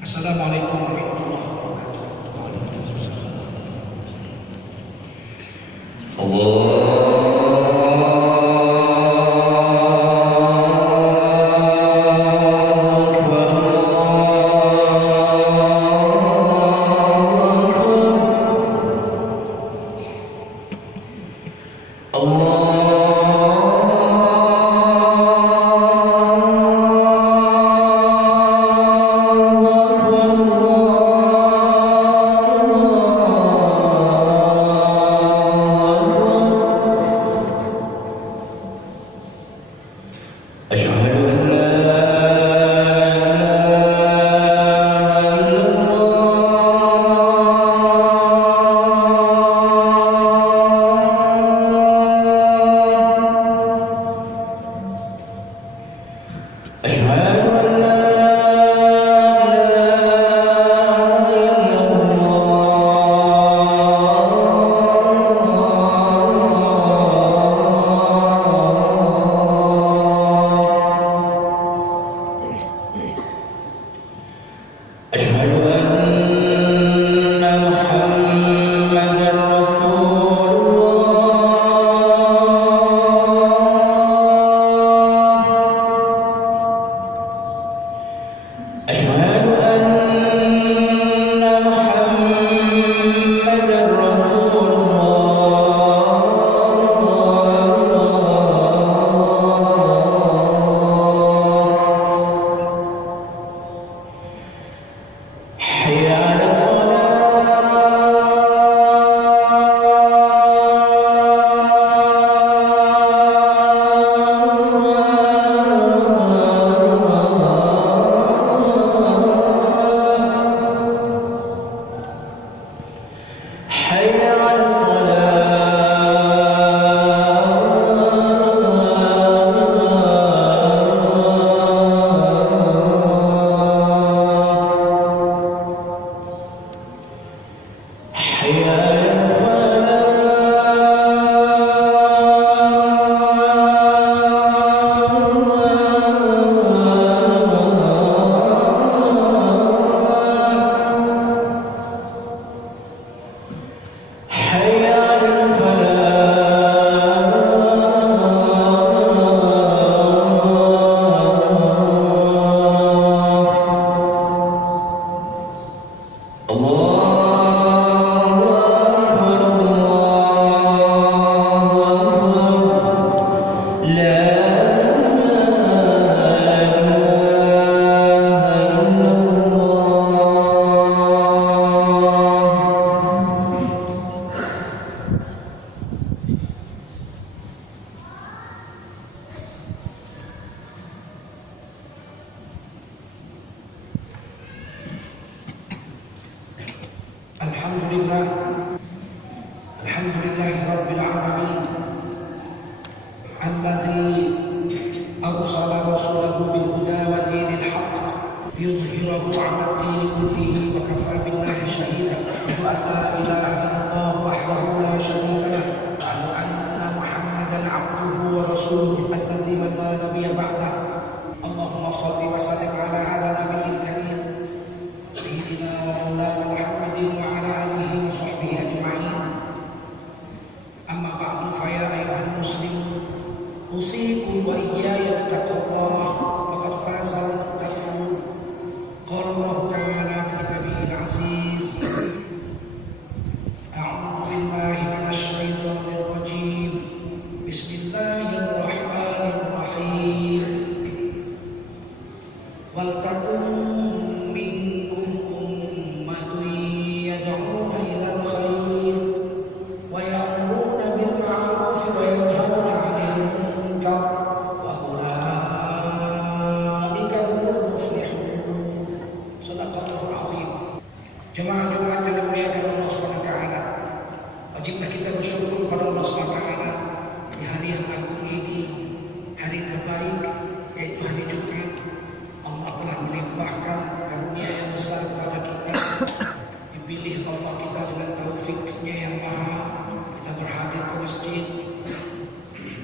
Assalamualaikum warahmatullahi wabarakatuh.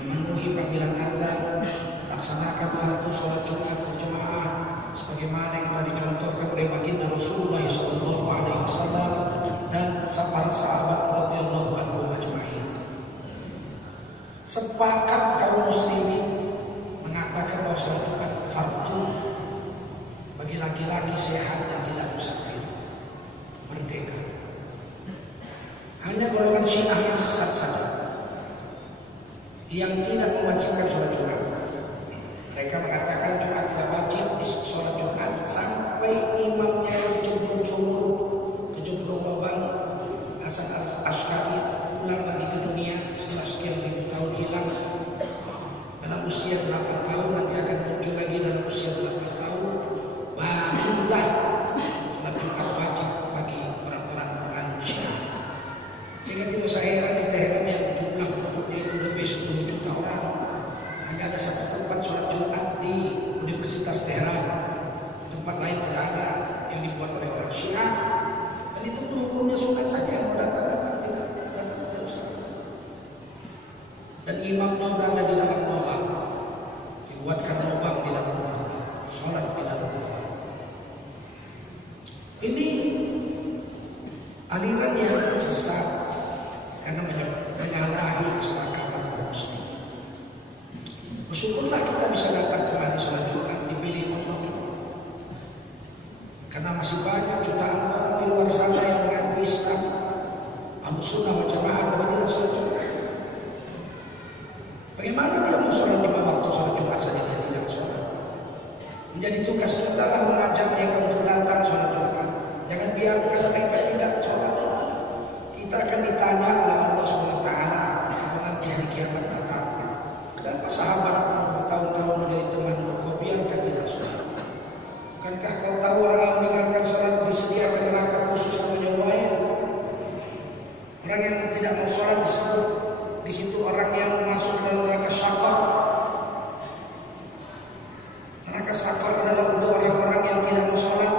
Memenuhi panggilan azan, laksanakan satu sholat Jumat berjamaah sebagaimana yang telah dicontohkan oleh baginda Rasulullah SAW dan para sahabat radhiyallahu anhum ajma'in. Sepakat kaum muslimin mengatakan bahwa sholat Jumat fardu bagi laki-laki sehat dan tidak musafir, merdeka. Hanya golongan Syiah yang sesat saja yang tidak mewajibkan sholat Jumat. Mereka mengatakan Jumat tidak wajib sholat Jumat sampai imamnya yang dijemput sumur, kejemput lubang, Hasan Asy'ari pulang lagi ke dunia setelah sekian ribu tahun hilang. Dalam usia 8 tahun nanti akan muncul lagi dalam usia 8 tahun. Barulah sholat Jumat wajib bagi orang-orang Syiah. Sehingga tidak usah heran di Teheran yang jumlah penduduknya itu lebih 10 juta orang. Hanya ada satu tempat sholat Jumat di Universitas Teheran. Tempat lain tidak ada yang dibuat oleh orang Syiah. Dan itu pun hukumnya sunat saja, yang mau datang tidak usah. Dan imamnya berada di dalam lubang, dibuatkan lubang di dalam tanah, sholat di dalam lubang. Ini aliran yang sesat karena menyalahi kesepakatan kaum muslim. Bersyukurlah kita bisa datang kemari sholat Jumat, dipilih Allah. Karena masih banyak jutaan orang di luar sana yang mengaku Islam, Ahlussunnah wal Jamaah, tapi tidak sholat Jumat. Bagaimana dia mau sholat 5 waktu sholat Jumat saja dia tidak sholat? Menjadi tugas kita lah mengajak mereka untuk datang sholat Jumat. Jangan biarkan mereka tidak sholat. Kita akan ditanya oleh Allah SWT kalau nanti hari kiamat datang. Kenapa sahabat bertahun-tahun menjadi temanmu, kau biarkan tidak sholat? Bukankah kau tahu orang yang meninggalkan sholat disediakan neraka khusus untuk lain? Orang yang tidak mau sholat disebut di situ orang yang masuk dalam neraka syafar. Neraka syafar adalah untuk orang-orang yang tidak mau sholat.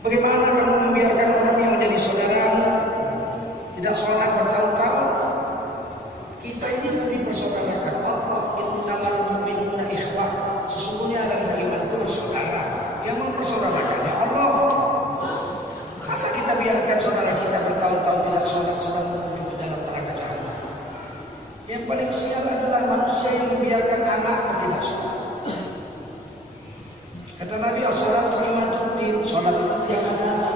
Bagaimana kamu membiarkan orang yang menjadi saudaramu tidak sholat bertahun-tahun? Kita ini dipersaudarakan. Allah innamal mu'minuna ikhwah. Sesungguhnya orang beriman itu bersaudara. Yang mempersaudarakan ya Allah. Masa kita biarkan saudara kita bertahun-tahun tidak sholat sedang menuju ke dalam neraka jahanam? Yang paling sial adalah manusia yang membiarkan anaknya tidak sholat. Kata Nabi, as-salatu imaduddin, sholat itu tiang agama.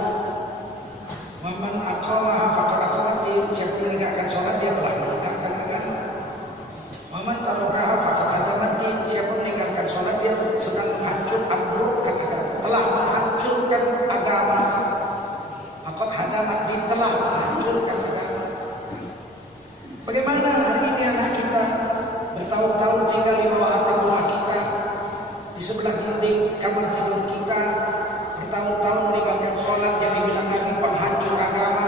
Wa man aqamaha faqad aqamaddin, siapa menegakkan sholat dia telah menegakkan agama. Wa man tarakaha faqad hadamaddin, siapa meninggalkan sholat dia sedang menghancurkan agama, telah menghancurkan agama. Faqad hadamaddin, telah menghancurkan agama. Bagaimana hari ini anak kita bertahun-tahun tinggal di bawah atap rumah kita, di sebelah dinding kamar tidur kita, bertahun-tahun meninggalkan sholat yang dibilang Nabi penghancur agama.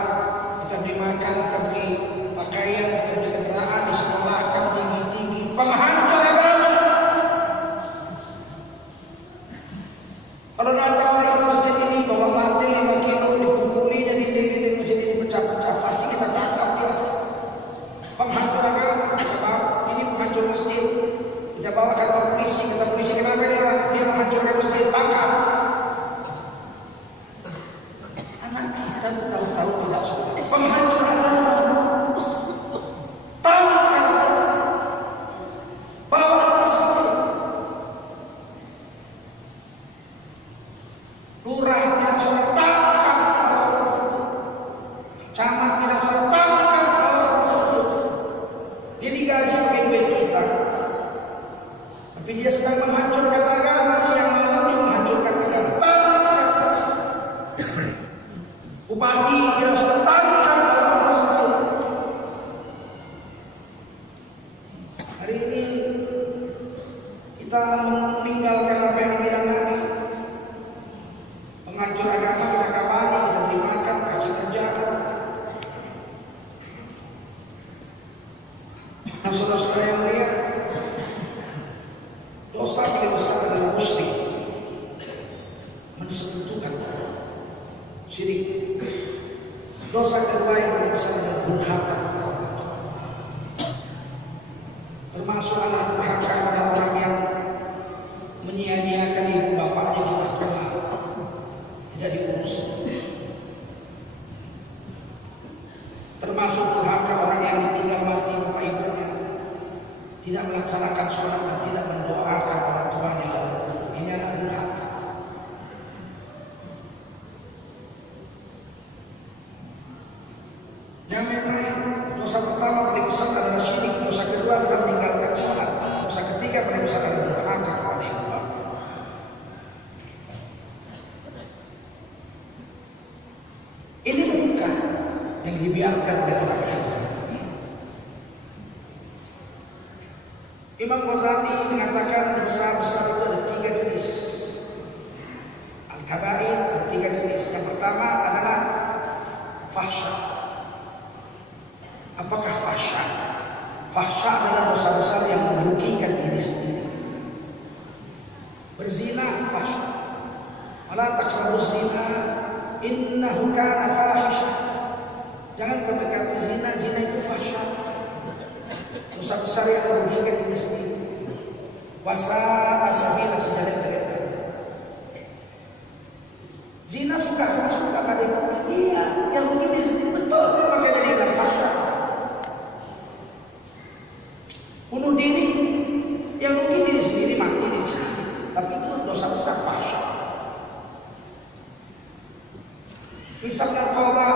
Kita beri makan, kita beri pakaian, kita beri kendaraan, di sekolah akan tinggi-tinggi, penghancur agama. Kalau datang orang ke masjid ini bawa martil 5 kilo, dipukuli dan dinding-dinding masjid ini pecah-pecah, pasti kita tangkap dia. Penghancur agama, ini penghancur masjid. Kita bawa kantor polisi, kata polisi kenapa dia menghancurkan masjid, tangkap. Anak kita tahu-tahu tidak sholat, penghancur agama, tangkap, bawa ke masjid. Lurah tidak sholat, tangkap, bawa ke masjid. Camat tidak sholat, tangkap, bawa ke masjid. Dia digaji pakai duit kita, tapi dia sedang menghancurkan agama. Siang malam dia menghancurkan agama, tangkap. Bupati tidak sholat, tangkap, bawa ke masjid. Hari ini kita meninggalkan apa yang dibilang Nabi, penghancur agama. Kita kabari, kita beri makan, kasih kerjaan. Nah, saudara-saudara yang mulia, dosa paling besar adalah musyrik, mensekutukan syirik. Dosa kedua yang paling besar adalah durhaka kepada orang tua. Termasuk anak durhaka adalah orang yang menyia-nyiakan ibu bapak dibiarkan oleh orang biasa. Imam Ghazali mengatakan dosa besar itu ada 3 jenis. Al-kabair ada 3 jenis. Yang pertama adalah fahsya. Apakah fahsya? Fahsya adalah dosa besar yang merugikan diri sendiri. Berzina fahsya. Wala taqrabuz zina innahu kana fahisha. Jangan kau dekati zina, zina itu fahsya. Dosa besar yang merugikan diri sendiri. Wasa asabila sejelek-jeleknya. Zina suka sama suka pada iya, yang rugi diri sendiri betul, makanya dia bilang fahsya. Bunuh diri, yang rugi diri sendiri mati diri sendiri. Tapi itu dosa besar fahsya. Hisap narkoba,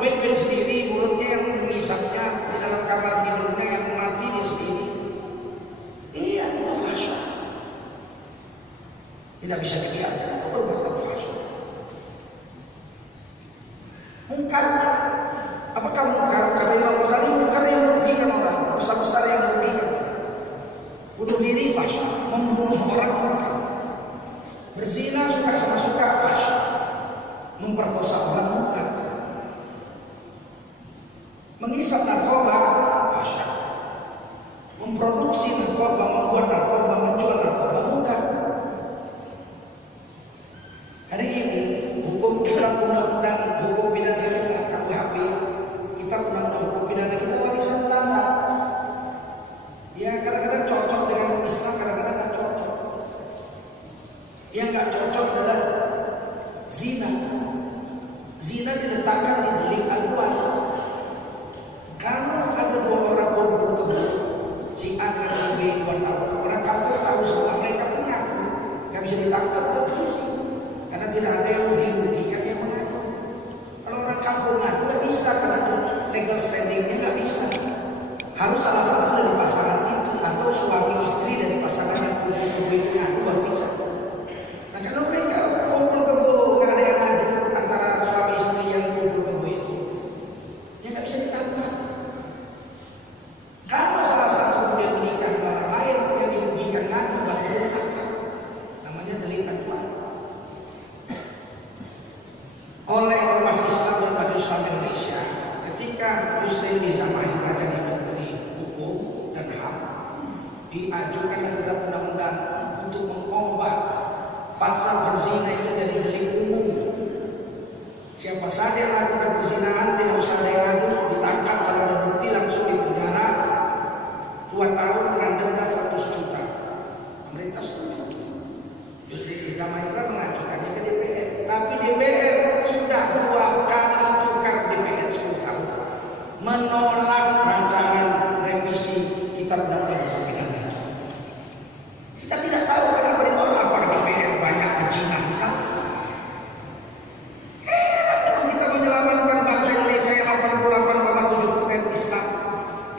duit sendiri, mulutnya yang mengisapnya di dalam kamar tidurnya yang mati dia sendiri. Iya, itu fahsya. Tidak bisa dibiarkan, itu perbuatan fahsya. Mungkar, apakah mungkar? Kata Imam Ghazali, mungkar yang merugikan orang, dosa besar yang merugikan. Bunuh diri fahsya, membunuh orang mungkar. Berzina suka sama suka fahsya. Memperkosa orang mungkar. Menghisap narkoba fahsya. Memproduksi narkoba, membuat narkoba, menjual narkoba mungkar. Hari ini hukum kita undang-undang hukum pidana kita KUHP, kita undang-undang hukum pidana kita warisan tanah. Ya kadang-kadang cocok dengan Islam, kadang-kadang nggak cocok. Yang nggak cocok adalah zina. Zina diletakkan di delik aduan. Kalau ada 2 orang kumpul kebun, si A dan si B 2 tahun, orang kampung tahu semua, mereka mengaku, nggak bisa ditangkap oleh polisi, karena tidak ada yang dirugikan yang mengaku. Kalau orang kampung ngadu nggak bisa, karena legal standingnya nggak bisa. Harus salah satu dari pasangan itu atau suami istri dari pasangan yang kumpul itu ngadu baru bisa. Nah kalau mereka kumpul kebun nggak ada yang ngadu antara suami istri yang kumpul kebun itu, ya nggak bisa ditangkap. Kalau salah satu kemudian menikah dengan orang lain yang dirugikan ngadu nggak bisa ditangkap, namanya delik aduan. Oleh Ormas Islam dan Majelis Ulama Indonesia, ketika Yusril Iza Mahendra jadi Menteri Hukum dan HAM, diajukan dalam undang-undang untuk mengubah pasal berzina itu jadi delik umum. Siapa saja yang melakukan perzinahan tidak usah ada yang ngadu, ditangkap kalau ada bukti langsung dipenjara 2 tahun dengan denda 100 juta. Pemerintah setuju. Yusril Iza Mahendra mengajukannya ke DPR, tapi DPR sudah 2 kali tukar DPR 10 tahun menolak rancangan revisi Kitab Undang-Undang Hukum Pidana itu. Kita tidak tahu kenapa ditolak, apakah DPR banyak kejinan di sana. Kita menyelamatkan bangsa Indonesia yang 88,7% Islam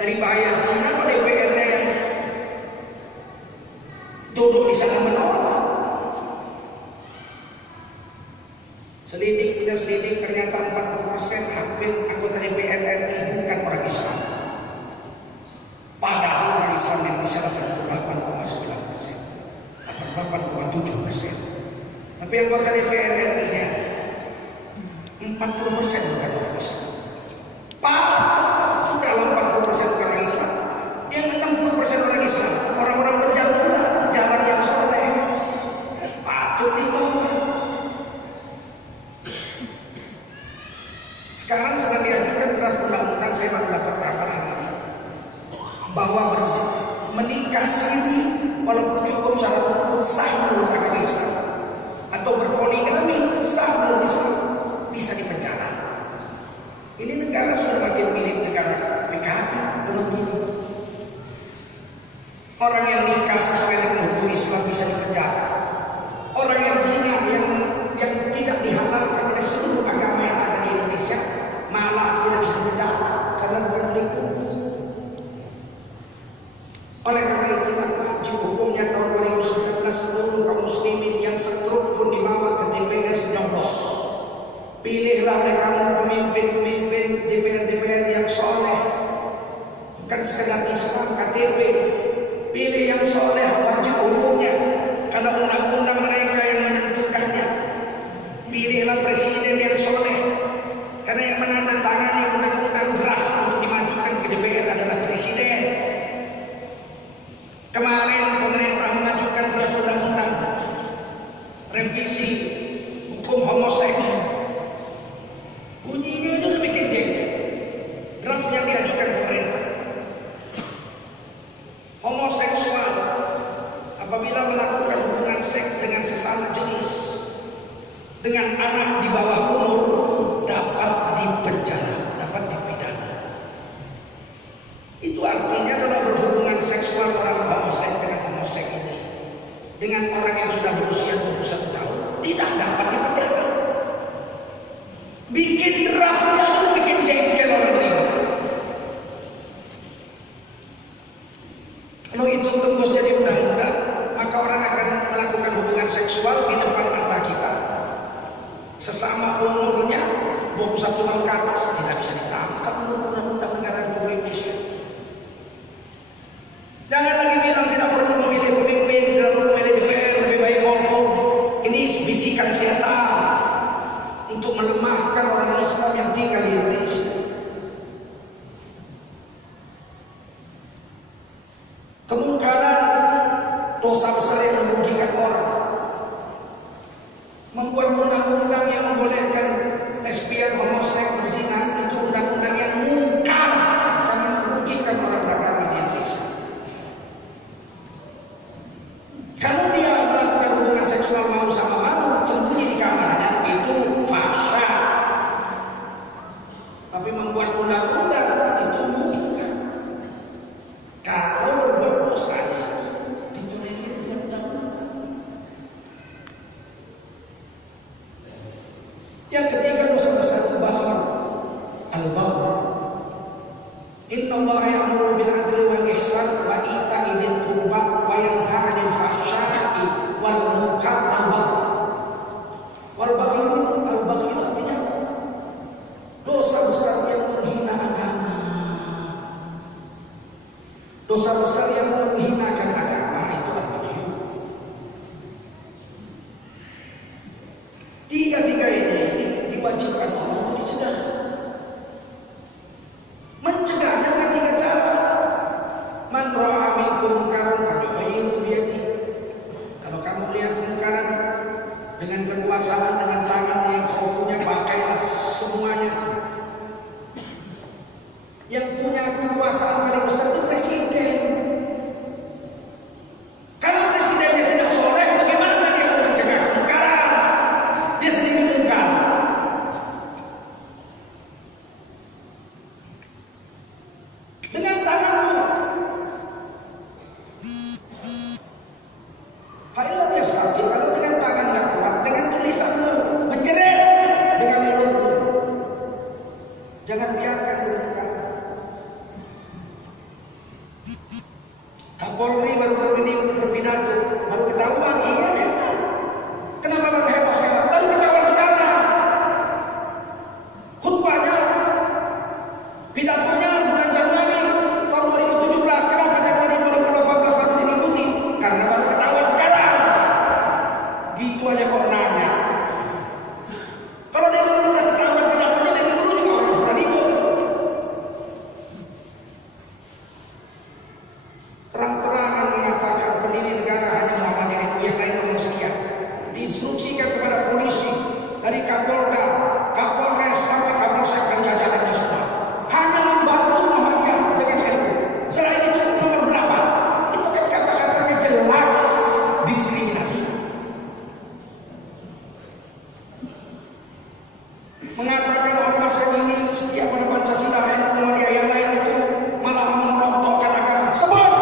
dari bahaya zina, kok DPR-nya yang duduk di sana menolak. Selidik punya selidik, ternyata 40% hampir anggota DPR RI bukan orang Islam. Padahal orang Islam di Indonesia 88,9%, 88,7%. Tapi anggota DPR RI-nya 40% bukan orang Islam. Patut sudah 80% bukan orang Islam. Yang 60% orang Islam, orang-orang berjamaah, jalan yang soleh. Patut ditolak. Sekarang sedang diajukan draft undang-undang, saya baru dapat kabar hari ini, bahwa menikah siri walaupun cukup syarat hukum sah menurut agama Islam, atau berpoligami sah menurut Islam, bisa dipenjara. Ini negara sudah makin mirip negara PKB belum gini. apabila melakukan hubungan seks dengan sesama jenis dengan anak di bawah umur dapat dipenjara, dapat dipidana. Itu artinya kalau berhubungan seksual orang homoseks dengan homoseks ini dengan orang yang sudah berusia 21 tahun tidak dapat dipenjara. Bikin draftnya dulu, bikin jengkel orang ribut. Kalau itu tembus jadi undang-undang, maka orang akan melakukan hubungan seksual di depan mata kita. Sesama umurnya 21 tahun ke atas tidak bisa ditangkap menurut undang-undang negara Republik Indonesia. Jangan lagi bilang tidak perlu memilih pemimpin, tidak perlu memilih DPR, lebih baik golput. Ini bisikan setan untuk melemahkan orang Islam yang tinggal di Indonesia. Kemungkaran, dosa besar yang merugikan orang. Membuat undang-undang yang membolehkan lesbian, homoseks, berzina itu undang-undang yang mungkar karena merugikan orang beragama di Indonesia. Kalau dia melakukan hubungan seksual mau sama mau, sembunyi di kamarnya, itu fahsya. Tapi membuat undang-undang itu mungkar. Kalau berbuat dosa itu ditolerir dengan undang-undang. Yang ketiga dosa besar itu bakhil. Al-bakhil. Innallaha ya'muru bil 'adli wal ihsan wa ita'i dzil qurba wa yanha 'anil fahsya'i wal munkar wal baghi. Wal baghi itu al-baghi artinya dosa besar yang menghina agama. Dosa besar yang menghinakan agama itu al-baghi. Tiga-tiga ini diwajibkan Allah untuk dicegah. Mencegahnya dengan tiga cara. Man ra'a minkum munkaran falyughayyirhu biyadihi. Kalau kamu lihat kemungkaran dengan kekuasaan, dengan tangan yang kau punya, pakailah semuanya. Yang punya kekuasaan paling besar itu presiden. Kalau presidennya tidak soleh, bagaimana dia mau mencegah kemungkaran? Dia sendiri mungkar. Dengan tanganmu. Haillah biasa, kalau dengan tangan nggak kuat, dengan tulisanmu menjerit dengan mulutmu. Jangan biarkan kemungkaran. Kapolri baru-baru ini berpidato, baru ketahuan, iya memang. Kenapa baru heboh sekarang? Baru ketahuan sekarang. Khutbahnya, pidatonya bulan Januari tahun 2017. Kenapa Januari 2018 baru diikuti? Karena baru ketahuan sekarang. Gitu aja kok nanya. Kalau dari dulu udah ketahuan pidatonya, dari dulu juga orang sudah ribut. Terang-terangan mengatakan pendiri negara hanya Muhammadiyah, yang lain nomor sekian. Diinstruksikan kepada polisi dari Kapolda, Kapolres sampai Kapolsek dan jajarannya semua. Hanya membantu Muhammadiyah dengan ilmu. Selain itu nomor berapa? Itu kan kata-katanya jelas diskriminasi. Mengatakan ormas yang ini setia pada Pancasila, Muhammadiyah, yang lain itu malah merontokkan agama. Sebut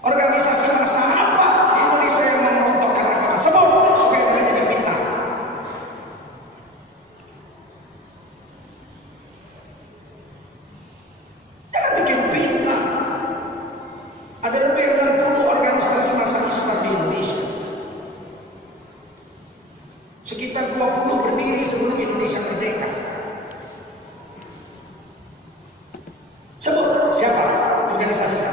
organisasi massa apa di Indonesia yang merontokkan agama? Sebut supaya tidak jadi fitnah. Jangan bikin fitnah. Ada lebih 60 organisasi massa Islam di Indonesia. Sekitar 20 berdiri sebelum Indonesia merdeka. Sebut siapa organisasinya?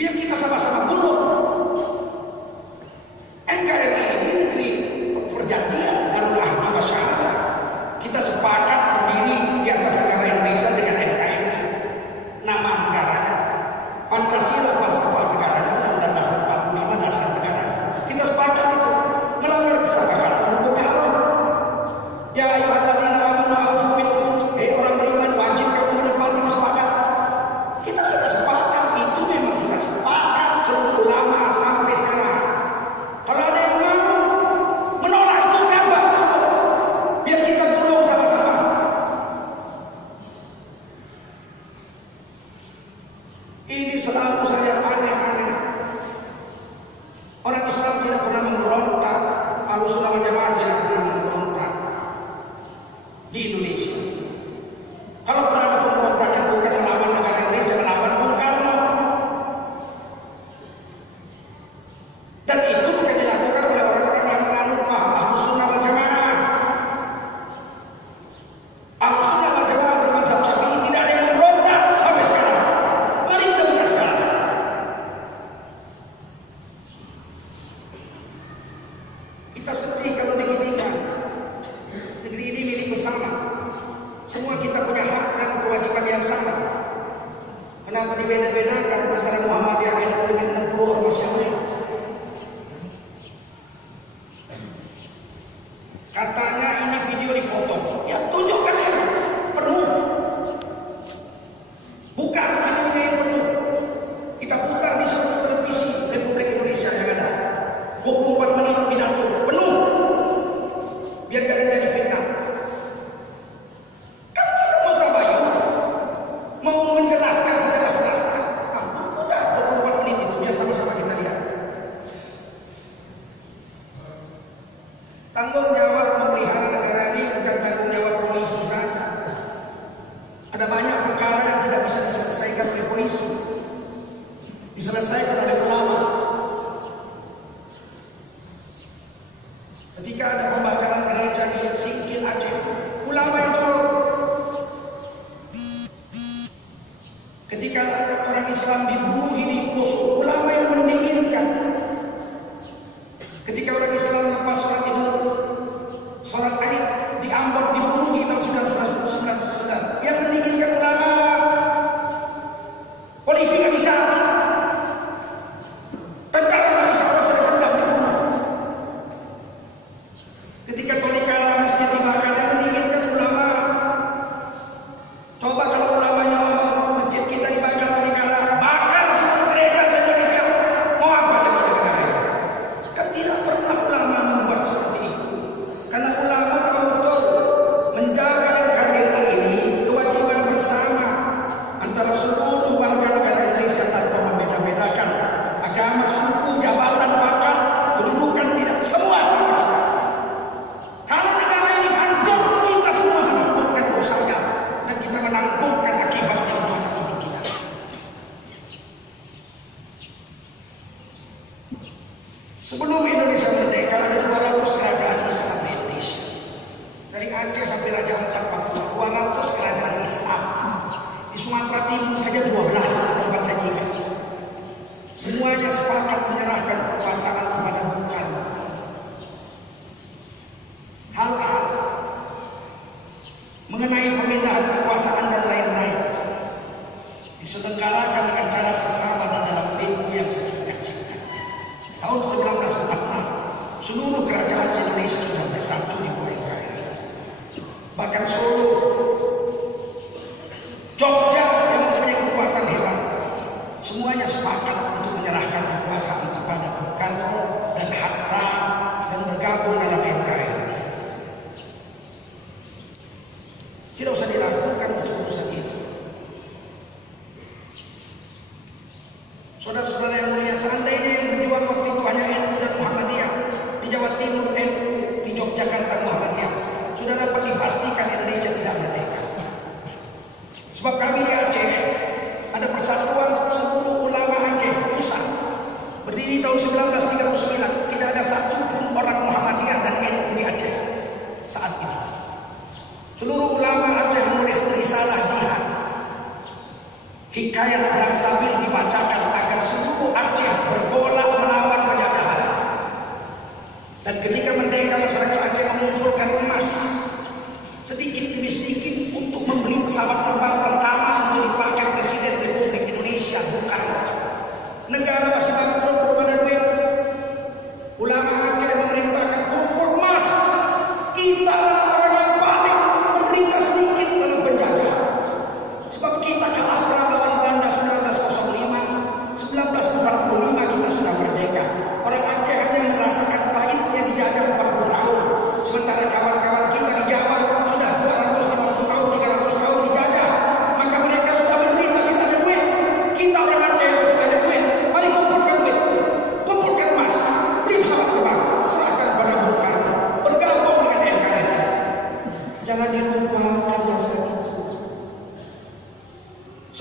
Biar kita sama-sama bunuh. NKRI ini negeri perjanjian Darul Ahdi wa Syahadah. Kita sepakat berdiri di atas negara Indonesia dengan NKRI. Nama negaranya Pancasila, falsafah negaranya, Undang-Undang Dasar 45, dasar negaranya. Kita sepakat itu. Melanggar kesepakatan hukumnya haram. Ya ayyuhalladzina amanu aufu bil uqud. Orang beriman wajib kamu menepati Ini selalu saya aneh-aneh. Orang Islam tidak pernah memberontak, Ahlussunnah wal Jamaah tidak pernah memberontak di Indonesia. Kalau pernah ada pemberontakan bukan melawan negara Indonesia, melawan Bung Karno. Dan itu bukan dilakukan oleh orang-orang yang menganut paham Ahlussunnah wal Jamaah. Ahlussunnah wal Jamaah bermazhab Syafi'i tidak ada yang memberontak sampai sekarang. Mari kita buka sekarang. Kita sedih kalau diginikan. Negeri ini milik bersama. Semua kita punya hak dan kewajiban yang sama. Kenapa dibeda-bedakan antara Muhammadiyah NU dengan 60 ormas yang lain? Katanya ini video dipotong. Ya tunjukkan yang penuh. Bukan videonya yang penuh. Kita putar di seluruh televisi Republik Indonesia yang ada. 24 menit pidato penuh. Biar kalian jadi fitnah. Kan kita mau tabayun, mau menjelaskan sejelas-jelasnya. Putar 24 menit itu biar sama-sama kita lihat. Tanggung jawab memelihara negara ini bukan tanggung jawab polisi saja. Ada banyak perkara yang tidak bisa diselesaikan oleh polisi, diselesaikan oleh ulama. Ketika ada pembakaran gereja di Singkil Aceh, ulama yang turun. Ketika orang Islam dibunuh di Poso, ulama yang mendinginkan. Ketika orang Islam lepas sholat Idul, sholat Aid di Ambon dibunuh di tahun 1999, yang mendinginkan ulama. Polisi nggak bisa, tentara nggak bisa, orang sudah dendam dibunuh. Ketika Tolikara masjid dibakar, yang mendinginkan ulama. Coba kalau ulamanya ngomong masjid kita dibakar Tolikara, bakar seluruh gereja se-Indonesia, mau apa jadinya negara ini? Kan tidak pernah ulama membuat seperti itu. Karena ulama tahu betul menjaga NKRI ini kewajiban bersama antara seluruh warga negara Indonesia tanpa membeda-bedakan agama, suku, jabatan, pangkat, kedudukan, tidak, semua sama. Kalau negara ini hancur, kita semua menanggung dosanya dan kita menanggungkan akibatnya untuk anak cucu kita. Sebelum Indonesia merdeka ada 200 kerajaan Islam di Indonesia. Dari Aceh sampai Raja Ampat Papua, 200 kerajaan Islam. Di Sumatera Timur saja 12 tempat saya tinggal. Semuanya sepakat menyerahkan kekuasaan kepada Bung Karno. Hal-hal mengenai pemindahan kekuasaan dan lain-lain diselenggarakan dengan cara sesama dan dalam tempo yang sesingkat-singkat. Tahun 1946 seluruh kerajaan Indonesia sudah bersatu di bawah NKRI. Bahkan Solo, Jogja yang mempunyai kekuatan hebat, semuanya sepakat untuk menyerahkan kekuasaan kepada Bung Karno dan Hatta dan bergabung dalam NKRI. Tidak usah dilakukan untuk urusan itu. Saudara-saudara yang mulia, seandainya yang berjuang waktu itu hanya NU dan Muhammadiyah, di Jawa Timur NU, di Yogyakarta Muhammadiyah, sudah dapat dipastikan Indonesia tidak merdeka. Sebab kami di Aceh ada persatuan seluruh ulama Aceh pusat, berdiri tahun 1939, tidak ada satupun orang Muhammadiyah dan NU di Aceh saat itu. Seluruh ulama Aceh menulis risalah jihad, hikayat perang sambil dibacakan agar seluruh Aceh bergolak melawan penjajahan. Dan ketika merdeka, masyarakat Aceh mengumpulkan emas sedikit demi sedikit untuk membeli pesawat terbang pertama untuk dipakai Presiden Republik Indonesia Bung Karno. Negara masih bangkrut, belum ada duit. Ulama Aceh memerintahkan kumpul emas. Kita adalah orang yang paling menderita sedikit dalam penjajahan. Sebab kita kalah perang lawan Belanda 1905, 1945 kita sudah merdeka. Orang Aceh hanya merasakan pahitnya dijajah 40 tahun. Sementara kawan-kawan kita di Jawa sudah 250 tahun, 300 tahun dijajah. Maka mereka sudah menderita, tidak ada duit. Kita orang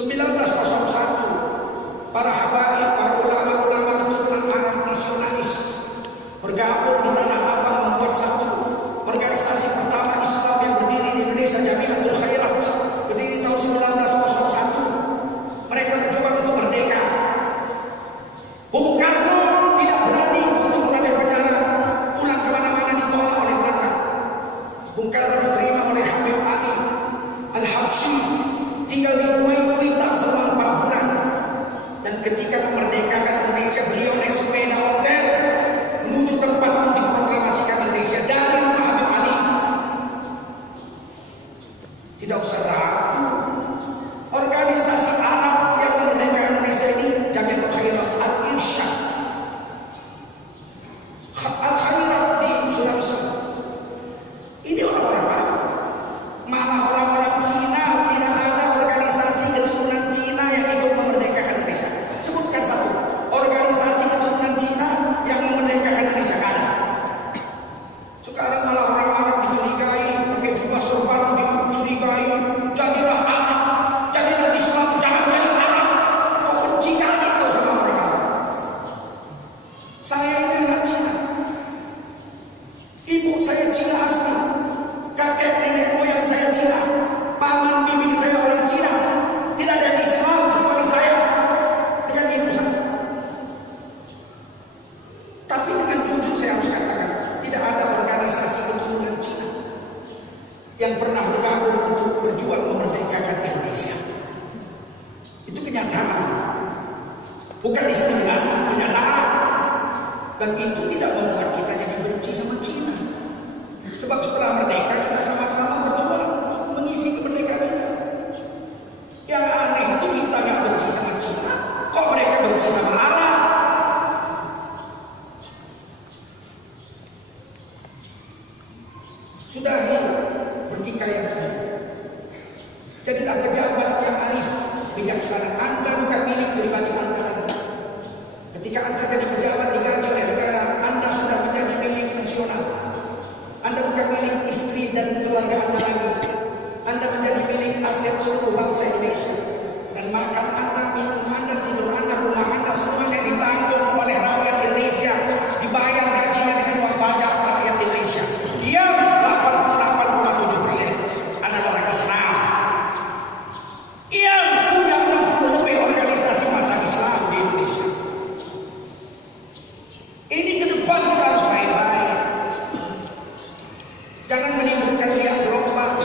1901 para habaib, para ulama-ulama keturunan Arab nasionalis bergabung di Tanah Abang membuat satu organisasi pertama Islam yang berdiri di Indonesia, Jamiatul Khairat, berdiri tahun 1901. Mereka berjuang untuk merdeka. Bung Karno tidak berani untuk mengambil penjara, pulang kemana-mana ditolak oleh Belanda. Bung Karno diterima oleh Habib Ali Al-Habsyi, tinggal di Kuwait selama 4 bulan. Dan ketika memerdekakan Indonesia, beliau naik sepeda hotel menuju tempat diproklamasikan Indonesia dari rumah Habib Ali. Tidak usah ragu, organisasi Arab yang memerdekakan Indonesia ini Jamiatul Khairat, Al-Irsyad, Al-Khairat di Sulawesi. Ini orang-orang Arab. Malah orang-orang Cina, tidak ada organisasi keturunan Cina yang ikut memerdekakan Indonesia. Sebutkan satu organisasi keturunan Cina yang memerdekakan Indonesia, nggak ada. Sekarang malah orang Arab dicurigai, pakai jubah sorban dicurigai, jadilah Arab, jadilah Islam, jangan jadi Arab. Kok benci kali kau sama orang Arab? Saya ini anak Cina, ibu saya Cina asli, kakek nenek moyang saya Cina, paman bibi saya orang Cina. Tidak ada Islam kecuali saya dengan ibu saya. Tapi dengan jujur saya harus katakan, tidak ada organisasi keturunan Cina yang pernah bergabung untuk berjuang memerdekakan Indonesia. Itu kenyataan, bukan diskriminasi, kenyataan. Dan itu tidak membuat kita jadi benci sama Cina. Sebab setelah merdeka kita sama-sama berjuang mengisi kemerdekaan ini. Yang aneh itu kita nggak benci sama Cina, kok mereka benci sama Arab. Sudahi bertikaian. Jadilah pejabat yang arif, bijaksana. Anda bukan milik pribadi Anda lagi. Ketika Anda jadi pejabat digaji oleh negara, Anda sudah menjadi milik nasional. Anda bukan milik istri dan keluarga Anda lagi. Anda menjadi milik aset seluruh bangsa Indonesia. Dan makan Anda, minum Anda, tidur Anda, rumah Anda, semuanya ditanggung oleh rakyat Indonesia. Dibayar gajinya dengan uang pajak rakyat Indonesia. Yang 88,7% adalah orang Islam. Yang punya 60 lebih organisasi masa Islam di Indonesia. Ini ke depan kita harus baik-baik. Jangan menimbulkan riak gelombang.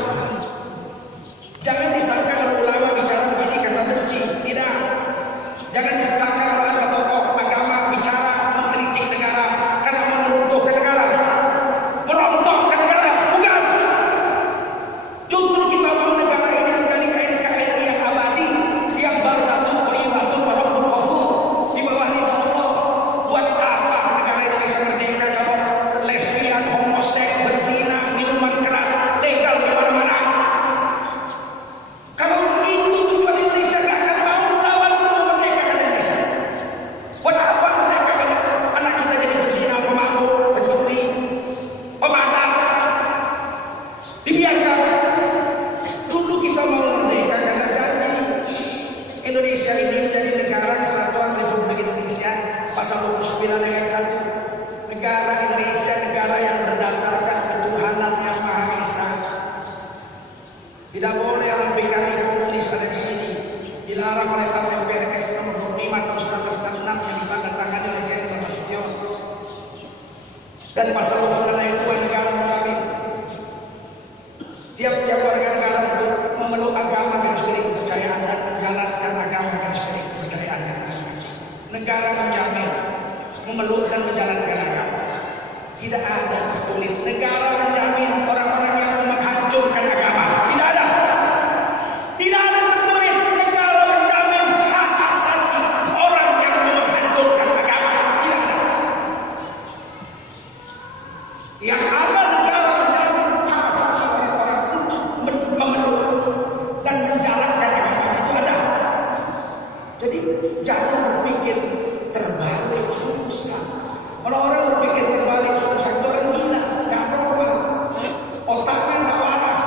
Jangan disangka kalau ulama bicara begini karena benci. Tidak. Jangan disangka kalau ada tokoh agama bicara mengkritik negara karena mau meruntuhkan negara, merontokkan negara. Bukan. Justru kita mau negara ini menjadi NKRI yang abadi, yang baldatun thayyibatun wa rabbun ghafur, di bawah ridha Allah. Buat apa negara Indonesia merdeka kalau lesbian, homoseks, berzina, minuman keras legal di mana-mana? Kalau itu tujuan Indonesia, gak akan mau ulama dulu memerdekakan Indonesia. Buat apa merdeka kalau anak kita jadi berzina, pemabuk, pencuri, pemadam? Dibiarkan. Dulu kita mau merdeka karena janji Indonesia ini menjadi negara kesatuan Republik Indonesia. Pasal 29 ayat 1. Negara Indonesia negara yang berdasarkan ketuhanan yang Maha Esa. Tidak boleh orang PKI komunis ada di sini. Dilarang oleh TAP MPRS nomor 25 tahun 1966 yang ditandatangani oleh Jenderal Nasution. Dan pasal 29 ayat 2 negara menjamin tiap-tiap warga negara untuk memeluk agama garis miring kepercayaan dan menjalankan agama garis miring kepercayaannya masing-masing. Negara menjamin memeluk dan menjalankan agama. Tidak ada tertulis negara menjamin orang-orang yang mau menghancurkan agama. Tidak ada. Tidak ada tertulis negara menjamin hak asasi orang yang mau menghancurkan agama. Tidak ada. Yang ada negara menjamin hak asasi orang-orang untuk memeluk dan menjalankan agama. Itu ada. Jadi jangan berpikir terbalik susah. Kalau orang berpikir terbalik susah, itu orang gila, nggak normal. Otaknya nggak waras.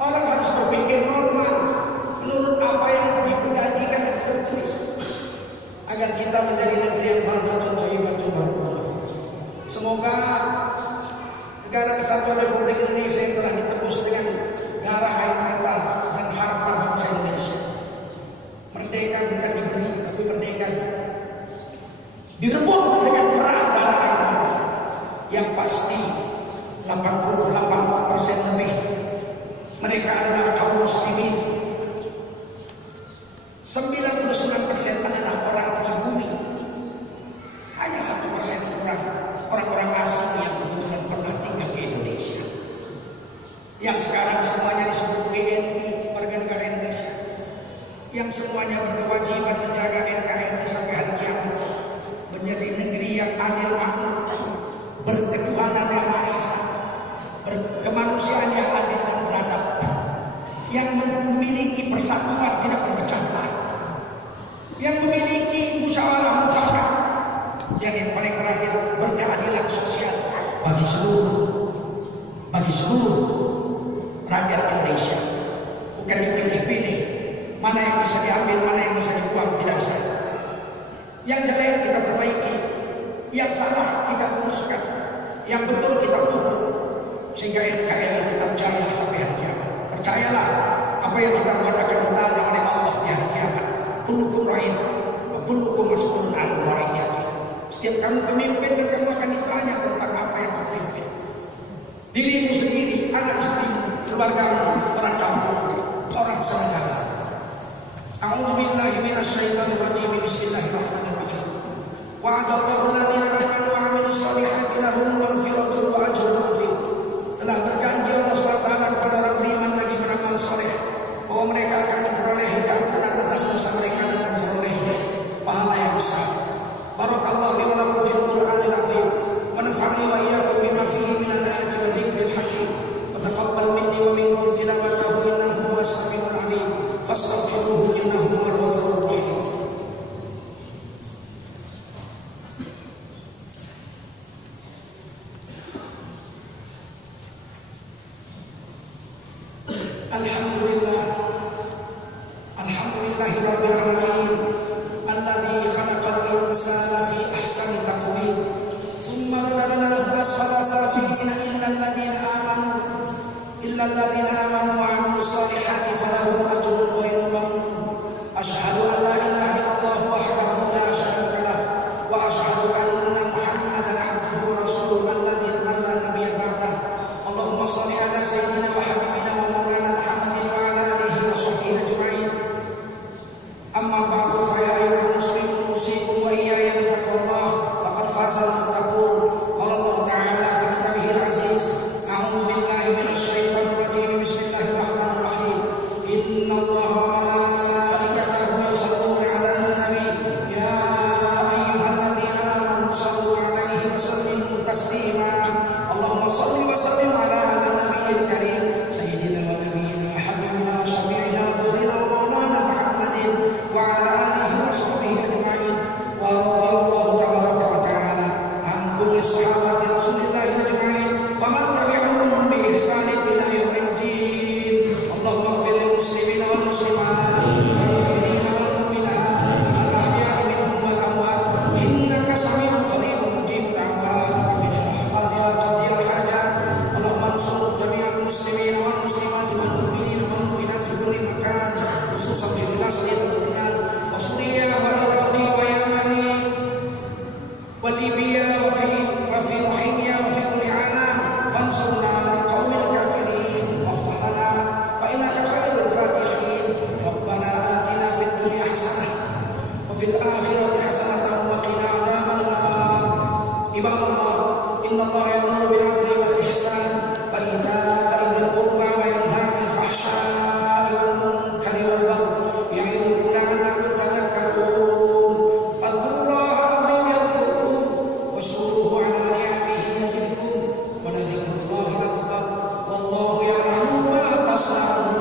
Orang harus berpikir normal menurut apa yang Merdeka bukan diberi, tapi merdeka direbut dengan perang darah air mata. Yang pasti 88% lebih mereka adalah kaum muslimin. 99% adalah orang pribumi. Hanya 1% orang-orang asing yang kebetulan pernah tinggal di Indonesia. Yang sekarang semuanya disebut WNI, warga negara Indonesia. Yang semuanya berkewajiban menjaga NKRI sampai hari kiamat. Menjadi negeri yang adil makmur, berketuhanan yang Maha Esa, berkemanusiaan yang adil dan beradab, yang memiliki persatuan tidak berpecah belah, yang memiliki musyawarah mufakat, yang paling terakhir berkeadilan sosial bagi seluruh rakyat Indonesia. Bukan dipilih-pilih mana yang bisa diambil, mana yang bisa dibuang, tidak bisa. Yang jelek kita perbaiki, yang salah kita luruskan, yang betul kita pupuk, sehingga NKRI tetap jaya sampai hari kiamat. Percayalah, apa yang kita buat akan ditanya oleh Allah di hari kiamat. Kullukum ra'in wa kullukum mas'ulun 'an ra'iyatihi. Setiap kamu pemimpin dan kamu akan ditanya tentang apa yang kamu pimpin. Dirimu sendiri, anak istrimu, keluargamu, orang kampung, orang senegara. A'udzubillahi minasyaitonir rajim. Bismillahirrahmanirrahim. Wa'adallahu alladziina aamanu wa 'amilus shalihati lahum maghfiratun wa ajrun 'azim. Telah berjanji Allah SWT kepada orang beriman lagi beramal saleh bahwa mereka akan memperoleh keampunan atas dosa mereka dan memperoleh pahala yang besar. Barakallahu li wa lakum fil Qur'anil 'azim wa nafa'ani wa iyyakum bima fihi minal ayati wal dzikril hakim. Wa taqabbal minni wa minkum tilawatahu innahu huwas samiul 'alim. Fastaghfiruhu innahu huwal ghafurur rahim. Alhamdulillahirabbil alamin alladzi khalaqal insana fi ahsani taqwim thumma radadnahu asfala safilina illa alladhina amanu wa 'amilus shalihati falahum ajrun ghairu mamnun. Asyhadu an la ilaha illallah wahdahu la syarika lah wa asyhadu anna Muhammadan 'abduhu wa rasuluhu alladzi la nabiyya ba'dahu. Allahumma shalli ala sayyidina wa habibina wa maulana Muhammadin wa ala alihi wa sahbihi ajma'in. Amma ba'du fa ya ayyuhal muslimun usikum wa iyaya bi taqwallah faqad fazal muttaqun. Qala Allah ta'ala fi kitabihil aziz, a'udzu billahi minasy syaithanir rajim. Bismillahirrahmanirrahim. Innallaha wa malaikatahu yusholluna 'alan nabi ya ayyuhalladzina amanu shallu 'alaihi wa sallimu taslima. Allahumma shalli wa sallim 'ala nabiyil karim sayyidina wa nabiyyina wa habibina wa syafi'ina wa dhukrina wa maulana Muhammadin wa 'ala alihi wa sahbihi ajma'in. Wa radiyallahu tabaraka wa ta'ala an kulli sahabati Rasulillah ajma'in wa man tabi'ahum bi ihsanin ila yaumid din. Allahumma ighfir lil muslimina wal muslimat wal mu'minina wal mu'minat al ahya'i minhum wal amwat innaka sami'un qaribun mujibud da'wat. Amin ya rahman ya qadiyal hajat. Allahumma ansur jami'al muslimina wal muslimat wal mu'minina wal mu'minat fi kulli makan, khususan fi Filastin wa Lebanon wa Suriah wa Iraq wa Yamani wa Libya wa fi Rohingya wa fi kulli alam. Fansurna 'ala qaumil kafirin waftah lana fa innaka khairul fatihin. Rabbana atina fid dunya hasanah wa fil akhirati hasanatan wa qina 'adzaban nar. Ibadallah, innallaha ya'muru bil 'adli wal ihsan wa ita'i dzil qurba wa yanha 'anil fahsya'i wal munkari wal baghi ya'idukum la'allakum tadhakkarun. Fadhkurullaha 'azim yadhkurkum washkuruhu 'ala ni'amihi yazidkum wa la dzikrullahi akbar wallahu ya'lamu ma tasna'un.